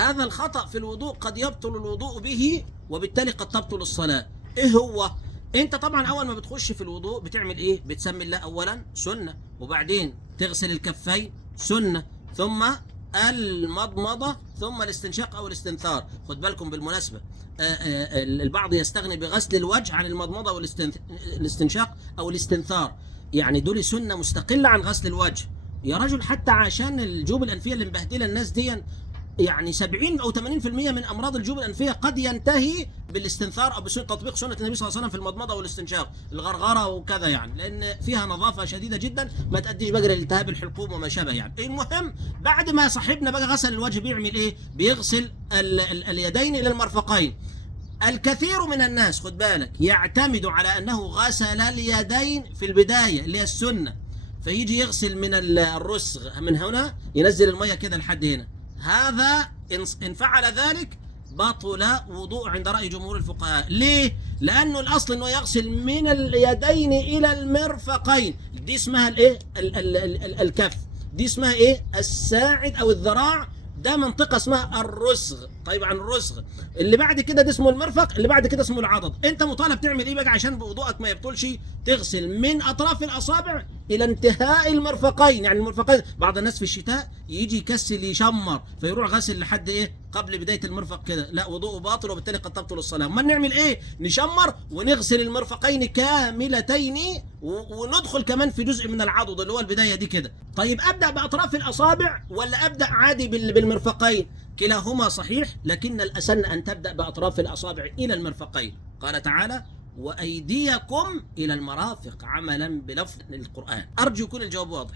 هذا الخطأ في الوضوء قد يبطل الوضوء به، وبالتالي قد تبطل الصلاة. ايه هو؟ انت طبعا اول ما بتخش في الوضوء بتعمل ايه؟ بتسمي الله اولا، سنة، وبعدين تغسل الكفين، سنة، ثم المضمضة، ثم الاستنشاق او الاستنثار. خد بالكم بالمناسبة، البعض يستغني بغسل الوجه عن المضمضة والاستنشاق او الاستنثار، يعني دول سنة مستقلة عن غسل الوجه. يا رجل حتى عشان الجيوب الانفية اللي مبهدلة الناس دي، يعني 70 او 80% من امراض الجيوب الانفيه قد ينتهي بالاستنثار او بتطبيق سنه النبي صلى الله عليه وسلم في المضمضه والاستنشاق، الغرغره وكذا، يعني لان فيها نظافه شديده جدا ما تاديش بقى لالتهاب الحلقوم وما شابه. يعني المهم بعد ما صاحبنا بقى غسل الوجه بيعمل ايه؟ بيغسل اليدين الى المرفقين. الكثير من الناس خد بالك يعتمد على انه غسل اليدين في البدايه اللي هي السنه، فيجي يغسل من الرسغ من هنا، ينزل الميه كده لحد هنا. هذا إن فعل ذلك بطل وضوء عند رأي جمهور الفقهاء. ليه؟ لأنه الأصل أنه يغسل من اليدين إلى المرفقين، دي اسمها الإيه؟ الكف، دي اسمها إيه؟ الساعد أو الذراع، ده منطقة اسمها الرسغ. طيب عن الرسغ اللي بعد كده ده اسمه المرفق، اللي بعد كده اسمه العضد. انت مطالب تعمل ايه بقى عشان وضوءك ما يبطلش؟ تغسل من اطراف الاصابع الى انتهاء المرفقين. يعني المرفقين بعض الناس في الشتاء يجي يكسل يشمر فيروح غسل لحد ايه؟ قبل بداية المرفق كده، لا وضوءه باطل وبالتالي قد تبطل الصلاة. ما نعمل ايه؟ نشمر ونغسل المرفقين كاملتين وندخل كمان في جزء من العضد اللي هو البداية دي كده. طيب ابدأ باطراف الاصابع ولا ابدأ عادي بالمرفقين؟ كلاهما صحيح، لكن الأسن أن تبدأ بأطراف الأصابع إلى المرفقين. قال تعالى: وأيديكم إلى المرافق، عملا بلفظ القرآن. أرجو يكون الجواب واضح.